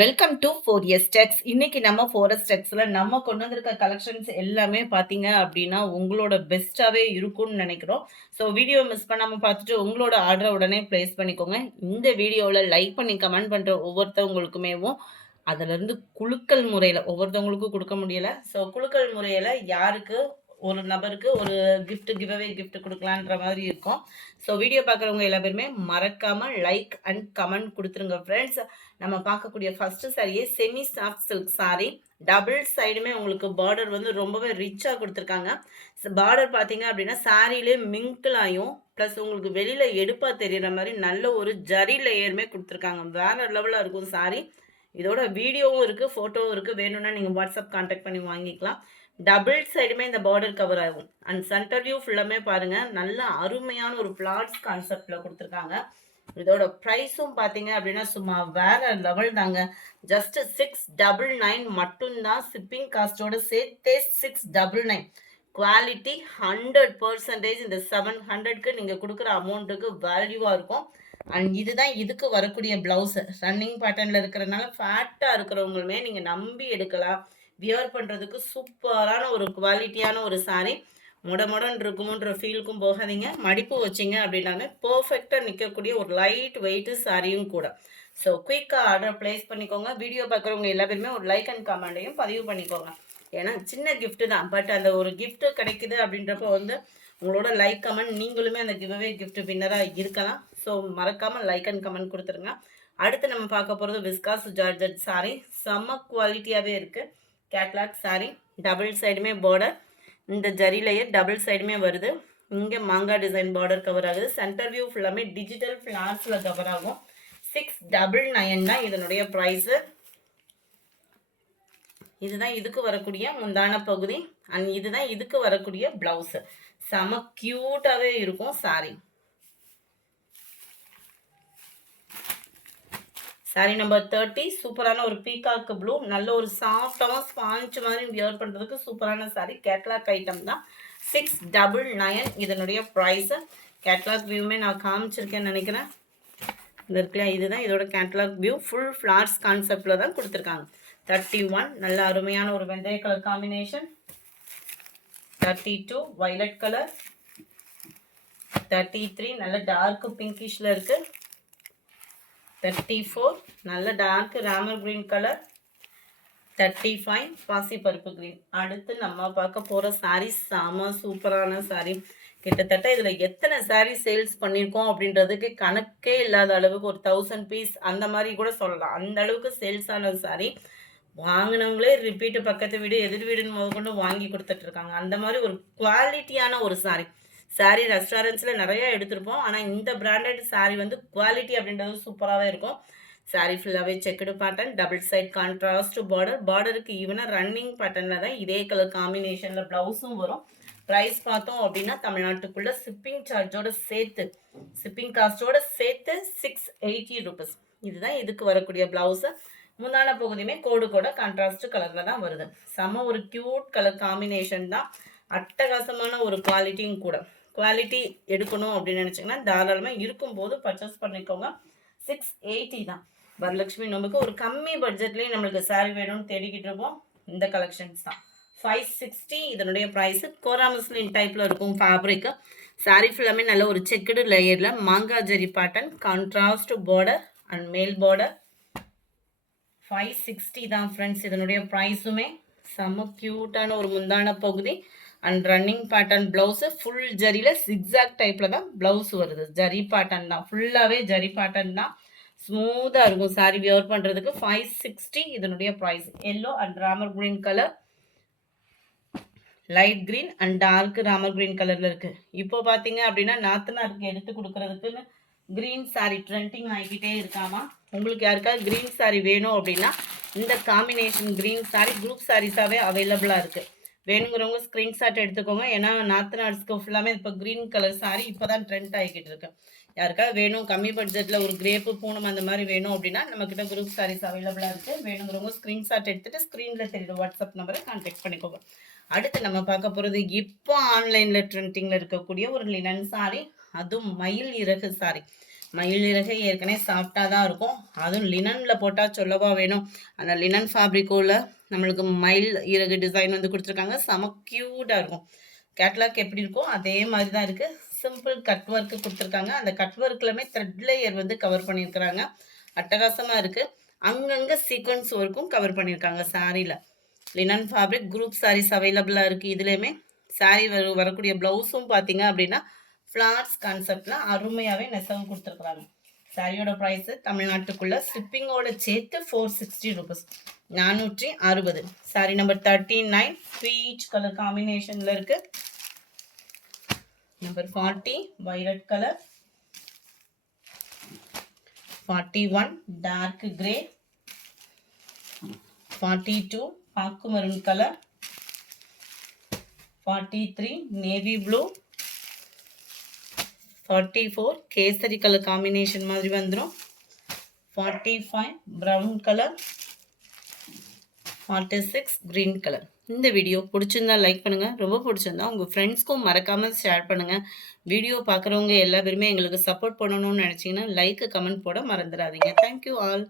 Welcome to 4S Techs. இன்னைக்கு நம்ம 4S Techsல நம்ம கொண்டு வந்திருக்க கலெக்ஷன்ஸ் எல்லாமே பார்த்தீங்க அப்படின்னா உங்களோட பெஸ்ட்டாவே இருக்கும்னு நினைக்கிறோம். ஸோ வீடியோ மிஸ் பண்ணாம பார்த்துட்டு உங்களோட ஆர்டரை உடனே பிளேஸ் பண்ணிக்கோங்க. இந்த வீடியோவில் லைக் பண்ணி கமெண்ட் பண்ணுற ஒவ்வொருத்தவங்களுக்குமேவும் அதிலிருந்து குலுக்கல் முறையில் ஒவ்வொருத்தவங்களுக்கும் கொடுக்க முடியல. ஸோ குலுக்கல் முறையில் யாருக்கு ஒரு நபருக்கு ஒரு கிஃப்ட் கிஃப்ட் கொடுக்கலான்ற மாதிரி இருக்கும். ஸோ வீடியோ பார்க்குறவங்க எல்லா பேருமே மறக்காமல் லைக் அண்ட் கமெண்ட் கொடுத்துருங்க ஃப்ரெண்ட்ஸ். நம்ம பார்க்கக்கூடிய ஃபர்ஸ்ட் சாரியே semi soft silk sari. Double சைடுமே உங்களுக்கு பார்டர் வந்து ரொம்பவே ரிச்சாக கொடுத்துருக்காங்க. பார்டர் பார்த்தீங்க அப்படின்னா சாரியிலே மிங்கிளாயும் ப்ளஸ் உங்களுக்கு வெளியில் எடுப்பாக தெரிகிற மாதிரி நல்ல ஒரு ஜரி லேயருமே கொடுத்துருக்காங்க. வேறு லெவலில் இருக்கும் சாரி. இதோட வீடியோவும் இருக்குது, ஃபோட்டோவும் இருக்குது. வேணும்னா நீங்கள் வாட்ஸ்அப் கான்டாக்ட் பண்ணி வாங்கிக்கலாம். டபுள் சைடுமே இந்த பார்டர் கவர் ஆகும். அண்ட் சென்டர் வியூ ஃபுல்லாமே பாருங்கள், நல்ல அருமையான ஒரு ஃப்ளாட்ஸ் கான்செப்டில் கொடுத்துருக்காங்க. இதோட ப்ரைஸும் பார்த்தீங்க அப்படின்னா சும்மா வேற லெவல் தாங்க. ஜஸ்ட் 699 மட்டும்தான். ஷிப்பிங் காஸ்ட்டோட சேர்த்தே 699. குவாலிட்டி 100%. இந்த 700க்கு நீங்கள் கொடுக்குற அமௌண்ட்டுக்கு வேல்யூவாக இருக்கும். அண்ட் இதுதான் இதுக்கு வரக்கூடிய ப்ளவுஸு. ரன்னிங் பேட்டர்னில் இருக்கிறதுனால ஃபேட்டாக இருக்கிறவங்களுமே நீங்கள் நம்பி எடுக்கலாம். வியர் பண்ணுறதுக்கு சூப்பரான ஒரு குவாலிட்டியான ஒரு சாரீ. முடமுடன் இருக்குமோன்ற ஃபீலுக்கும் போகாதீங்க. மடிப்பு வச்சிங்க அப்படின்னாலே பர்ஃபெக்டாக நிற்கக்கூடிய ஒரு லைட் வெயிட்டு சாரியும் கூட. ஸோ குயிக்காக ஆர்டர் ப்ளேஸ் பண்ணிக்கோங்க. வீடியோ பார்க்குறவங்க எல்லா பேருமே ஒரு லைக் அண்ட் கமெண்டையும் பதிவு பண்ணிக்கோங்க. ஏன்னா சின்ன கிஃப்ட்டு தான், பட் அந்த ஒரு கிஃப்ட்டு கிடைக்குது அப்படின்றப்போ வந்து உங்களோட லைக் கமெண்ட் நீங்களுமே அந்த கிவ்அவே கிஃப்ட் வின்னராக இருக்கலாம். ஸோ மறக்காமல் லைக் அண்ட் கமெண்ட் கொடுத்துருங்க. அடுத்து நம்ம பார்க்க போகிறது விஸ்காஸ் ஜார்ஜட் சாரி. செம்ம குவாலிட்டியாகவே இருக்குது. Catalogue sorry. டபுள் சைடுமே பார்டர், இந்த ஜரி லேயர் டபுள் சைடுமே வருது. இங்கே மாங்காய் டிசைன் பார்டர் கவர் ஆகுது. சென்டர் வியூ ஃபுல்லாமே டிஜிட்டல் ஃப்ளார்ஸில் கவர் ஆகும். 699 தான் இதனுடைய ப்ரைஸு. இதுதான் இதுக்கு வரக்கூடிய முந்தான பகுதி. அண்ட் இதுதான் இதுக்கு வரக்கூடிய ப்ளவுஸு. செம க்யூட்டாகவே இருக்கும் சாரி. Sorry number 30. சூப்பரான ஒரு பீகாக்கு ப்ளூ. நல்ல ஒரு சாஃப்டாகவும் ஸ்பாஞ்ச் மாதிரி வியர் பண்ணுறதுக்கு சூப்பரான சாரி. கேட்லாக் ஐட்டம் தான். 699 இதனுடைய ப்ரைஸு. கேட்லாக் வியூமே நான் காமிச்சிருக்கேன்னு நினைக்கிறேன். இந்த இருக்குல்ல, இதுதான் இதோட கேட்லாக் வியூ. ஃபுல் ஃப்ளார்ஸ் கான்செப்டில் தான் கொடுத்துருக்காங்க. 31 நல்ல அருமையான ஒரு வெந்தய கலர் காம்பினேஷன். 32 violet colour. 33 நல்ல டார்க் பிங்கிஷ்ல இருக்கு. 34 நல்ல டார்க் ராமர் கிரீன் கலர். 35 பாசி பருப்பு கிரீன். அடுத்து நம்ம பார்க்க போகிற சாரீ செம சூப்பரான சாரீ. கிட்டத்தட்ட இதில் எத்தனை சாரீ சேல்ஸ் பண்ணியிருக்கோம் அப்படின்றதுக்கு கணக்கே இல்லாத அளவுக்கு ஒரு 1000 பீஸ் அந்த மாதிரி கூட சொல்லலாம். அந்த அளவுக்கு சேல்ஸ் ஆன சாரீ. வாங்கினவங்களே ரிப்பீட்டு பக்கத்து வீடு எதிர் வீடுன்னு முதற்கொண்டு வாங்கி கொடுத்துட்ருக்காங்க. அந்த மாதிரி ஒரு குவாலிட்டியான ஒரு சாரீ. சாரீ ரெஸ்டாரண்ட்ஸில் நிறையா எடுத்திருப்போம். ஆனால் இந்த பிராண்டட் சாரீ வந்து குவாலிட்டி அப்படின்றது சூப்பராகவே இருக்கும். சாரீ ஃபுல்லாகவே checked pattern, double side contrast border. பார்டருக்கு ஈவனாக ரன்னிங் பேட்டர்னில் தான் இதே கலர் காம்பினேஷனில் ப்ளவுஸும் வரும். ப்ரைஸ் பார்த்தோம் அப்படின்னா தமிழ்நாட்டுக்குள்ளே ஷிப்பிங் சார்ஜோட சேர்த்து, ஷிப்பிங் காஸ்ட்டோட சேர்த்து 680 rupees. இதுதான் இதுக்கு வரக்கூடிய ப்ளவுஸு. முந்தான பகுதியுமே கோடு கூட கான்ட்ராஸ்ட் கலரில் தான் வருது. செம்ம ஒரு க்யூட் கலர் காம்பினேஷன் தான். அட்டகாசமான ஒரு குவாலிட்டியும் கூட. குவாலிட்டி எடுக்கணும் அப்படின்னு நினச்சிங்கன்னா தாராளமாக இருக்கும்போது பர்ச்சேஸ் பண்ணிக்கோங்க. 680 தான். வரலட்சுமி நோம்புக்கு ஒரு கம்மி பட்ஜெட்லேயே நம்மளுக்கு சாரி வேணும்னு தேடிக்கிட்டு இருப்போம். இந்த கலெக்ஷன்ஸ் தான். 560 இதனுடைய ப்ரைஸு. கோரா முஸ்லின் டைப்பில் இருக்கும் ஃபேப்ரிக்கு. சாரி ஃபுல்லாமே நல்ல ஒரு செக்குடு லேயரில் மாங்காய் zari pattern, contrast border and மேல் பார்டர். 560 தான் ஃப்ரெண்ட்ஸ் இதனுடைய ப்ரைஸுமே. செம்ம க்யூட்டான ஒரு முந்தான பகுதி and running pattern blouse. Full ஜரியில் சிக்ஸாக் டைப்பில் தான் ப்ளவுஸ் வருது. ஜரி பேட்டர்ன் தான், ஃபுல்லாகவே ஜரி பேட்டர்ன் தான். ஸ்மூத்தாக இருக்கும் சாரி வியர் பண்ணுறதுக்கு. 560 இதனுடைய price. Yellow and Ramar green colour, light green and dark Ramar green கலரில் இருக்குது. இப்போ பார்த்தீங்க அப்படின்னா நாத்தனாருக்கு எடுத்து கொடுக்குறதுக்குன்னு க்ரீன் சாரி ட்ரெண்டிங் ஆகிக்கிட்டே இருக்காமா. உங்களுக்கு யாருக்காவது க்ரீன் சாரி வேணும் அப்படின்னா இந்த காம்பினேஷன் க்ரீன் சாரி குரூப் சாரீஸாகவே அவைலபிளாக இருக்குது. வேணுங்கிறவங்க ஸ்க்ரீன்ஷாட் எடுத்துக்கோங்க. ஏன்னா நாத்தனார்ஸ்க்கு ஃபுல்லாமே இப்போ க்ரீன் கலர் சாரி இப்போ தான் ட்ரெண்ட் ஆகிக்கிட்டு இருக்கு. யாருக்காவது வேணும் கம்மி பட்ஜெட்டில் ஒரு கிரேப்பு பூனம் அந்த மாதிரி வேணும் அப்படின்னா நம்மக்கிட்ட குரூப் சாரீஸ் அவைலபிளாக இருக்குது. வேணுங்கிறவங்க ஸ்க்ரீன்ஷாட் எடுத்துகிட்டு ஸ்க்ரீனில் தெரியுற வாட்ஸ்அப் நம்பரை கான்டாக்ட் பண்ணிக்கோங்க. அடுத்து நம்ம பார்க்க போகிறது இப்போ ஆன்லைனில் ட்ரெண்டிங்கில் இருக்கக்கூடிய ஒரு லினன் சாரி. அதுவும் மயில் இறகு சாரி. மயில் இறகு ஏற்கனவே சாஃப்டாக தான் இருக்கும். அதுவும் லினனில் போட்டால் சொல்லவா வேணும். அந்த லினன் ஃபேப்ரிக்கோவில் நம்மளுக்கு மயில் இறகு டிசைன் வந்து கொடுத்துருக்காங்க. செம க்யூட்டாக இருக்கும். கேட்லாக் எப்படி இருக்கோ அதே மாதிரி தான் இருக்குது. சிம்பிள் கட் ஒர்க்கு கொடுத்துருக்காங்க. அந்த கட் ஒர்க்லமே த்ரெட் லேயர் வந்து கவர் பண்ணியிருக்கிறாங்க. அட்டகாசமாக இருக்குது. அங்கங்கே சீக்வன்ஸ் ஒர்க்கும் கவர் பண்ணியிருக்காங்க சாரியில். லினன் ஃபேப்ரிக் குரூப் சாரீஸ் அவைலபிளாக இருக்குது. இதுலேயுமே சாரீ வரக்கூடிய ப்ளவுஸும் பார்த்தீங்க அப்படின்னா ஃப்ளார்ஸ் கான்செப்டில் அருமையாகவே நெசவு கொடுத்துருக்குறாங்க. சாரியோட ப்ரைஸு தமிழ்நாட்டுக்குள்ளே ஷிப்பிங்கோட சேர்த்து 460 rupees, 460. Sari number 39 peach colour காம்பினேஷனில் இருக்குது. Number 40 violet colour, 41 dark grey, 42 பாக்கு மரூன் கலர், 43 நேவி ப்ளூ, 44 கேசரி கலர் காம்பினேஷன் மாதிரி வந்துடும், 45 ப்ரௌன் கலர், 46 கிரீன் கலர். இந்த வீடியோ பிடிச்சிருந்தா லைக் பண்ணுங்கள். ரொம்ப பிடிச்சிருந்தா உங்கள் ஃப்ரெண்ட்ஸ்க்கும் மறக்காமல் ஷேர் பண்ணுங்கள். வீடியோ பார்க்குறவங்க எல்லா பேருமே எங்களுக்கு சப்போர்ட் பண்ணணும்னு நினச்சிங்கன்னா லைக்கு கமெண்ட் போட மறந்துடாதீங்க. Thank you all.